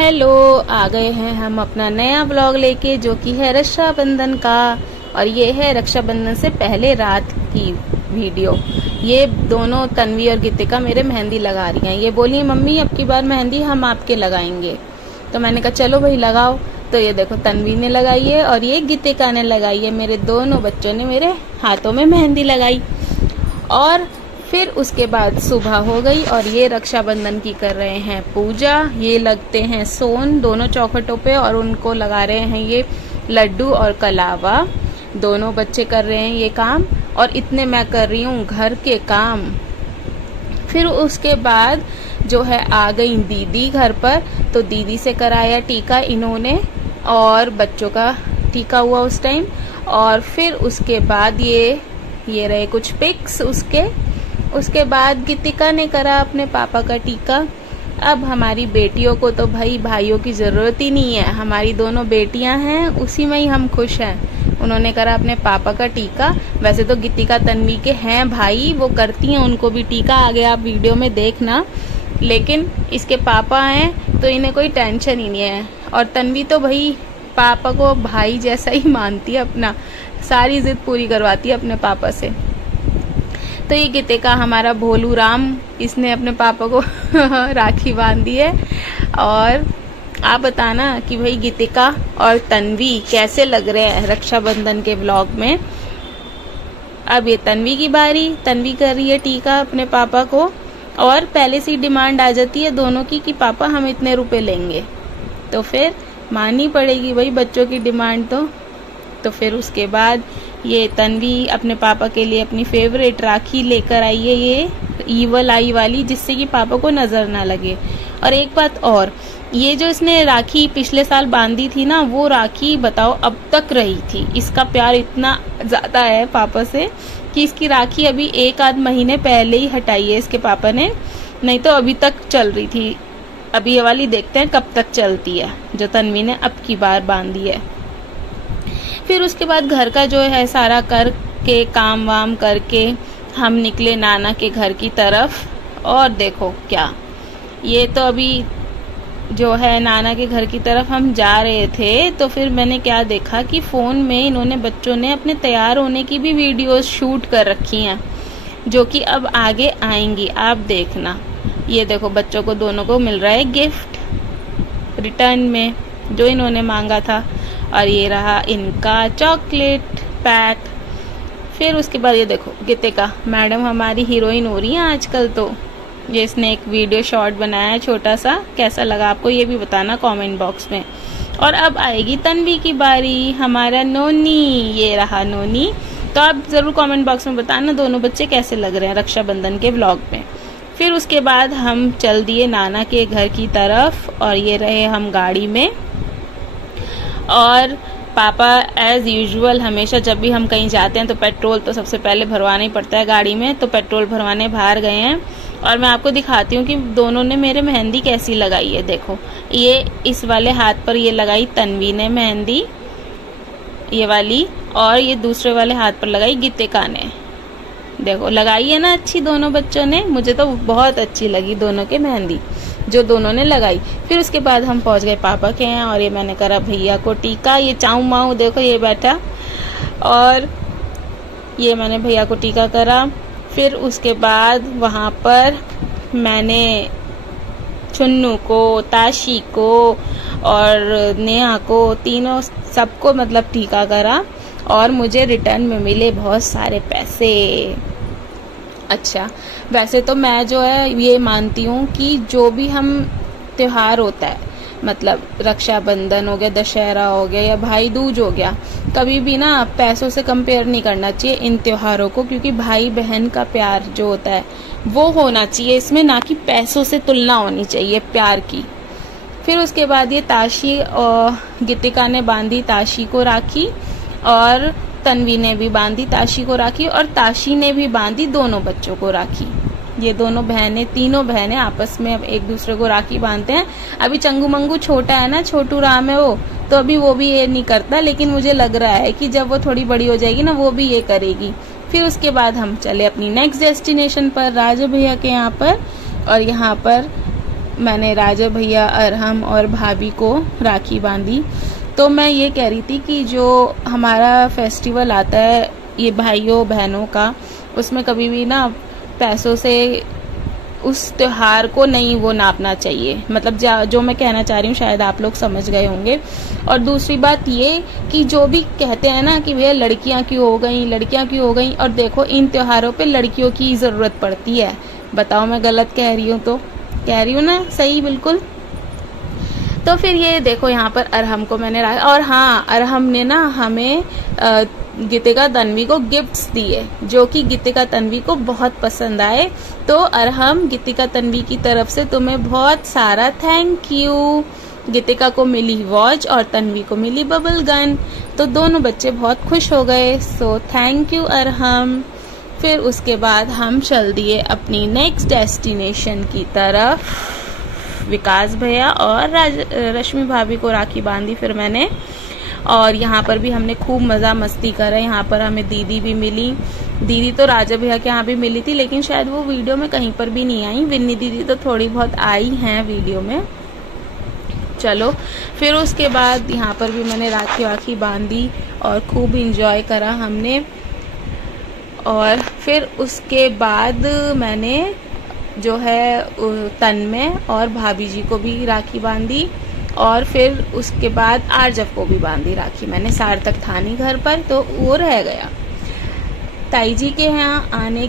Hello, आ गए हैं हम अपना नया ब्लॉग लेके, जो कि है रक्षाबंधन का। और ये है रक्षाबंधन से पहले रात की वीडियो। ये दोनों तन्वी और गीतिका मेरे मेहंदी लगा रही हैं। ये बोली मम्मी अब की बार मेहंदी हम आपके लगाएंगे, तो मैंने कहा चलो भाई लगाओ। तो ये देखो तन्वी ने लगाई है और ये गीतिका ने लगाई है। मेरे दोनों बच्चों ने मेरे हाथों में मेहंदी लगाई। और फिर उसके बाद सुबह हो गई और ये रक्षाबंधन की कर रहे हैं पूजा। ये लगते हैं सोन दोनों चौखटों पे और उनको लगा रहे हैं ये लड्डू और कलावा। दोनों बच्चे कर रहे हैं ये काम और इतने मैं कर रही हूँ घर के काम। फिर उसके बाद जो है आ गई दीदी घर पर, तो दीदी से कराया टीका इन्होंने और बच्चों का टीका हुआ उस टाइम। और फिर उसके बाद ये रहे कुछ पिक्स उसके बाद गीतिका ने करा अपने पापा का टीका। अब हमारी बेटियों को तो भाई भाइयों की जरूरत ही नहीं है, हमारी दोनों बेटियां हैं, उसी में ही हम खुश हैं। उन्होंने करा अपने पापा का टीका। वैसे तो गीतिका तन्वी के हैं भाई, वो करती हैं, उनको भी टीका आगे आप वीडियो में देखना। लेकिन इसके पापा हैं तो इन्हें कोई टेंशन ही नहीं है। और तन्वी तो भाई पापा को भाई जैसा ही मानती है अपना, सारी जिद पूरी करवाती है अपने पापा से। तो ये गीतिका हमारा भोलू राम, इसने अपने पापा को राखी बांध दी है। और आप बताना कि भाई गीतिका और तन्वी कैसे लग रहे हैं रक्षाबंधन के व्लॉग में। अब ये तन्वी की बारी, तन्वी कर रही है टीका अपने पापा को। और पहले से ही डिमांड आ जाती है दोनों की कि पापा हम इतने रुपए लेंगे, तो फिर माननी पड़ेगी भाई बच्चों की डिमांड। तो फिर उसके बाद ये तन्वी अपने पापा के लिए अपनी फेवरेट राखी लेकर आई है, ये ईवल आई वाली, जिससे कि पापा को नजर ना लगे। और एक बात और, ये जो इसने राखी पिछले साल बांधी थी ना, वो राखी बताओ अब तक रही थी। इसका प्यार इतना ज्यादा है पापा से कि इसकी राखी अभी एक आध महीने पहले ही हटाई है इसके पापा ने, नहीं तो अभी तक चल रही थी। अभी ये वाली देखते हैं कब तक चलती है, जो तन्वी ने अब की बार बांधी है। फिर उसके बाद घर का जो है सारा करके काम वाम करके हम निकले नाना के घर की तरफ। और देखो क्या, ये तो अभी जो है नाना के घर की तरफ हम जा रहे थे, तो फिर मैंने क्या देखा कि फोन में इन्होंने बच्चों ने अपने तैयार होने की भी वीडियोस शूट कर रखी हैं, जो कि अब आगे आएंगी, आप देखना। ये देखो बच्चों को दोनों को मिल रहा है गिफ्ट रिटर्न में जो इन्होंने मांगा था। और ये रहा इनका चॉकलेट पैक। फिर उसके बाद ये देखो गीतिका मैडम हमारी हीरोइन हो रही है आजकल। तो ये इसने एक वीडियो शॉर्ट बनाया है छोटा सा, कैसा लगा आपको ये भी बताना कमेंट बॉक्स में। और अब आएगी तन्वी की बारी, हमारा नोनी, ये रहा नोनी। तो आप जरूर कमेंट बॉक्स में बताना दोनों बच्चे कैसे लग रहे हैं रक्षाबंधन के व्लॉग में। फिर उसके बाद हम चल दिए नाना के घर की तरफ और ये रहे हम गाड़ी में। और पापा एज यूजुअल हमेशा जब भी हम कहीं जाते हैं तो पेट्रोल तो सबसे पहले भरवाना ही पड़ता है गाड़ी में, तो पेट्रोल भरवाने बाहर गए हैं। और मैं आपको दिखाती हूँ कि दोनों ने मेरे मेहंदी कैसी लगाई है। देखो ये इस वाले हाथ पर ये लगाई तन्वी ने मेहंदी, ये वाली, और ये दूसरे वाले हाथ पर लगाई गीतिका ने। देखो लगाई है ना अच्छी दोनों बच्चों ने, मुझे तो बहुत अच्छी लगी दोनों के मेहंदी जो दोनों ने लगाई। फिर उसके बाद हम पहुंच गए पापा के यहाँ और ये मैंने करा भैया को टीका। ये चाऊ माऊ देखो ये बैठा, और ये मैंने भैया को टीका करा। फिर उसके बाद वहाँ पर मैंने चुन्नू को, ताशी को और नेहा को, तीनों सबको मतलब टीका करा। और मुझे रिटर्न में मिले बहुत सारे पैसे। अच्छा, वैसे तो मैं जो है ये मानती हूँ कि जो भी हम त्योहार होता है, मतलब रक्षाबंधन हो गया, दशहरा हो गया या भाई दूज हो गया, कभी भी ना पैसों से कंपेयर नहीं करना चाहिए इन त्योहारों को, क्योंकि भाई बहन का प्यार जो होता है वो होना चाहिए इसमें, ना कि पैसों से तुलना होनी चाहिए प्यार की। फिर उसके बाद ये ताशी और गीतिका ने बांधी ताशी को राखी और तन्वी ने भी बांधी ताशी को राखी और ताशी ने भी बांधी दोनों बच्चों को राखी। ये दोनों बहनें, तीनों बहनें आपस में अब एक दूसरे को राखी बांधते हैं। अभी चंगू मंगू छोटा है ना, छोटू राम है वो, तो अभी वो भी ये नहीं करता, लेकिन मुझे लग रहा है कि जब वो थोड़ी बड़ी हो जाएगी ना वो भी ये करेगी। फिर उसके बाद हम चले अपनी नेक्स्ट डेस्टिनेशन पर, राजा भैया के यहाँ पर। और यहाँ पर मैंने राजा भैया, अरहम और भाभी को राखी बांधी। तो मैं ये कह रही थी कि जो हमारा फेस्टिवल आता है ये भाइयों बहनों का, उसमें कभी भी ना पैसों से उस त्योहार को नहीं वो नापना चाहिए। मतलब जो मैं कहना चाह रही हूँ शायद आप लोग समझ गए होंगे। और दूसरी बात ये कि जो भी कहते हैं ना कि भैया लड़कियां क्यों हो गई, लड़कियां क्यों हो गई, और देखो इन त्योहारों पे लड़कियों की ज़रूरत पड़ती है। बताओ मैं गलत कह रही हूँ? तो कह रही हूँ ना सही बिल्कुल। तो फिर ये देखो यहाँ पर अरहम को मैंने और हाँ, अरहम ने ना हमें गीतिका तन्वी को गिफ्ट्स दिए जो कि गीतिका तन्वी को बहुत पसंद आए। तो अरहम, गीतिका तन्वी की तरफ से तुम्हें बहुत सारा थैंक यू। गीतिका को मिली वॉच और तन्वी को मिली बबल गन। तो दोनों बच्चे बहुत खुश हो गए। So thank you Arham. फिर उसके बाद हम चल दिए अपनी नेक्स्ट डेस्टिनेशन की तरफ। विकास भैया और रश्मि भाभी को राखी बांधी फिर मैंने, और यहाँ पर भी हमने खूब मज़ा मस्ती करा। यहाँ पर हमें दीदी भी मिली। दीदी तो राजा भैया के यहाँ भी मिली थी, लेकिन शायद वो वीडियो में कहीं पर भी नहीं आई। विन्नी दीदी तो थोड़ी बहुत आई हैं वीडियो में। चलो फिर उसके बाद यहाँ पर भी मैंने राखी वाखी बांधी और खूब इंजॉय करा हमने। और फिर उसके बाद मैंने जो है तन्मय और भाभी जी को भी राखी बांधी, और फिर उसके बाद आरजव को भी बांधी राखी मैंने। सार्थक था नहीं घर पर तो वो रह गया। ताई जी के यहाँ आने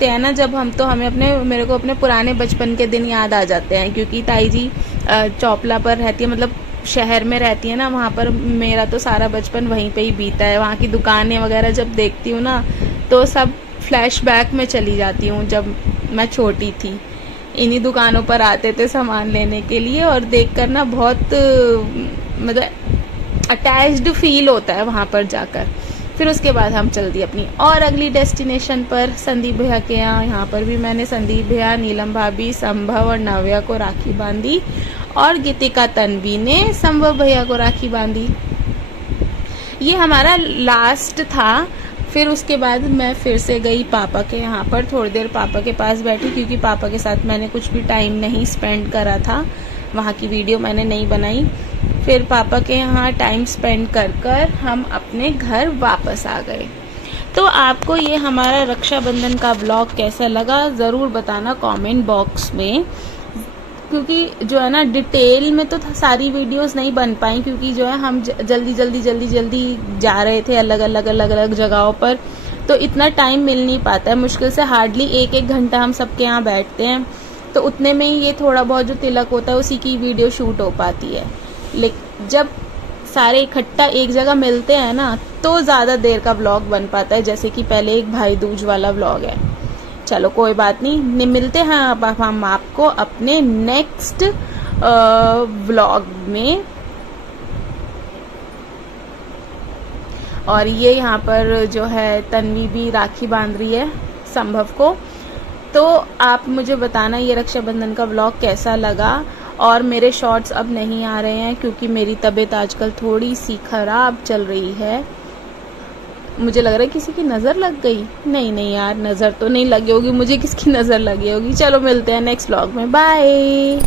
ते ना जब हम, तो मेरे को अपने पुराने बचपन के दिन याद आ जाते हैं, क्योंकि ताई जी चौपला पर रहती है, मतलब शहर में रहती है ना। वहाँ पर मेरा तो सारा बचपन वहीं पे ही बीता है। वहाँ की दुकानें वगैरह जब देखती हूँ ना तो सब फ्लैशबैक में चली जाती हूँ जब मैं छोटी थी। इन्हीं दुकानों पर आते थे सामान लेने के लिए, और देखकर ना बहुत मतलब अटैच्ड फील होता है वहाँ पर जाकर। फिर उसके बाद हम चल दिए अपनी और अगली डेस्टिनेशन पर, संदीप भैया के यहाँ। यहाँ पर भी मैंने संदीप भैया, नीलम भाभी, संभव और नव्या को राखी बांधी, और गीतिका तन्वी ने संभव भैया को राखी बांधी। ये हमारा लास्ट था। फिर उसके बाद मैं फिर से गई पापा के यहाँ पर, थोड़ी देर पापा के पास बैठी, क्योंकि पापा के साथ मैंने कुछ भी टाइम नहीं स्पेंड करा था। वहाँ की वीडियो मैंने नहीं बनाई। फिर पापा के यहाँ टाइम स्पेंड कर हम अपने घर वापस आ गए। तो आपको ये हमारा रक्षाबंधन का ब्लॉग कैसा लगा ज़रूर बताना कमेंट बॉक्स में, क्योंकि जो है ना डिटेल में तो सारी वीडियोस नहीं बन पाई, क्योंकि जो है हम जल्दी जा रहे थे अलग अलग जगहों पर, तो इतना टाइम मिल नहीं पाता है। मुश्किल से हार्डली एक घंटा हम सबके यहाँ बैठते हैं, तो उतने में ही ये थोड़ा बहुत जो तिलक होता है उसी की वीडियो शूट हो पाती है। लेकिन जब सारे इकट्ठा एक जगह मिलते हैं ना तो ज़्यादा देर का ब्लॉग बन पाता है, जैसे कि पहले एक भाई दूज वाला ब्लॉग है। चलो कोई बात नहीं, मिलते हैं अब हम आपको अपने नेक्स्ट व्लॉग में। और ये यहाँ पर जो है तन्वी भी राखी बांध रही है संभव को। तो आप मुझे बताना ये रक्षाबंधन का व्लॉग कैसा लगा। और मेरे शॉर्ट्स अब नहीं आ रहे हैं क्योंकि मेरी तबीयत आजकल थोड़ी सी खराब चल रही है। मुझे लग रहा है किसी की नज़र लग गई। नहीं यार, नज़र तो नहीं लगी होगी मुझे, किसकी नज़र लगी होगी। चलो मिलते हैं नेक्स्ट व्लॉग में, बाय।